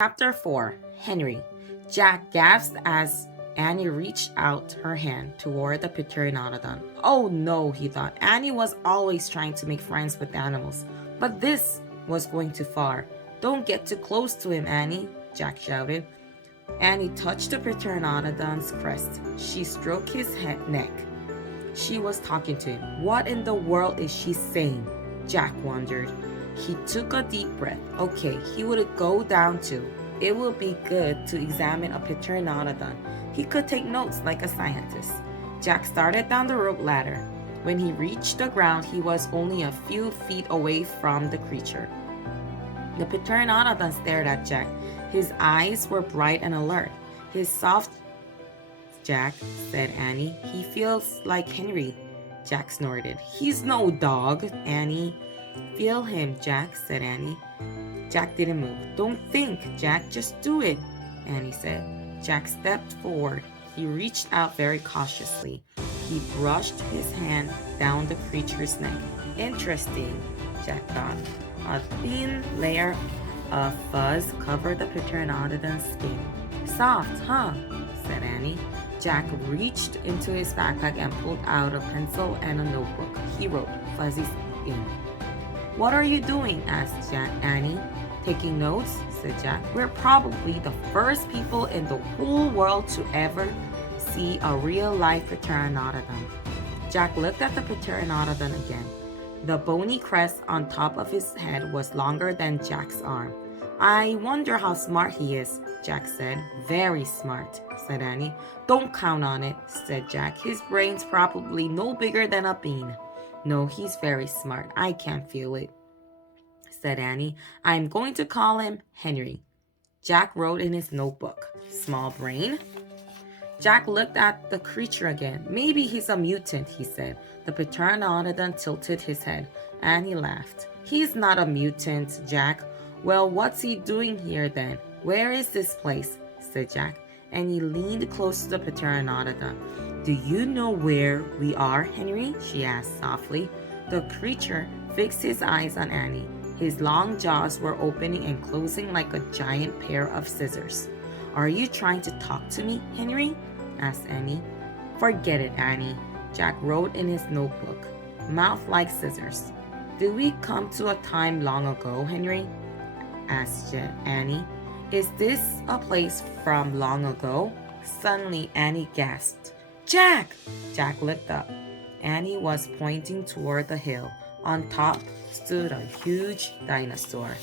Chapter 4 Henry. Jack gasped as Annie reached out her hand toward the Pteranodon. Oh no, he thought. Annie was always trying to make friends with animals, but this was going too far. Don't get too close to him, Annie, Jack shouted. Annie touched the Pteranodon's crest. She stroked his neck. She was talking to him. What in the world is she saying? Jack wondered. He took a deep breath. Okay, he would go down too. It would be good to examine a Pteranodon. He could take notes like a scientist. Jack started down the rope ladder. When he reached the ground, he was only a few feet away from the creature. The Pteranodon stared at Jack. His eyes were bright and alert. His soft Jack, said Annie. He feels like Henry. Jack snorted. He's no dog, Annie. Feel him, Jack, said Annie. Jack didn't move. Don't think, Jack, just do it, Annie said. Jack stepped forward. He reached out very cautiously. He brushed his hand down the creature's neck. Interesting, Jack thought. A thin layer of fuzz covered the Pteranodon's skin. Soft, huh? Said Annie. Jack reached into his backpack and pulled out a pencil and a notebook. He wrote, Fuzzy Skin. What are you doing? Asked Annie. Taking notes, said Jack. We're probably the first people in the whole world to ever see a real-life Pteranodon. Jack looked at the Pteranodon again. The bony crest on top of his head was longer than Jack's arm. I wonder how smart he is, Jack said. Very smart, said Annie. Don't count on it, said Jack. His brain's probably no bigger than a bean. No, he's very smart. I can't feel it, said Annie. I'm going to call him Henry. Jack wrote in his notebook. Small brain? Jack looked at the creature again. Maybe he's a mutant, he said. The Pteranodon tilted his head. Annie laughed. He's not a mutant, Jack. Well, what's he doing here then? Where is this place? Said Jack. And he leaned close to the Pteranodon. Do you know where we are, Henry? She asked softly. The creature fixed his eyes on Annie. His long jaws were opening and closing like a giant pair of scissors. Are you trying to talk to me, Henry? Asked Annie. Forget it, Annie. Jack wrote in his notebook. Mouth like scissors. Did we come to a time long ago, Henry? Asked Annie. Is this a place from long ago? Suddenly, Annie gasped. Jack! Jack looked up. Annie was pointing toward the hill. On top stood a huge dinosaur.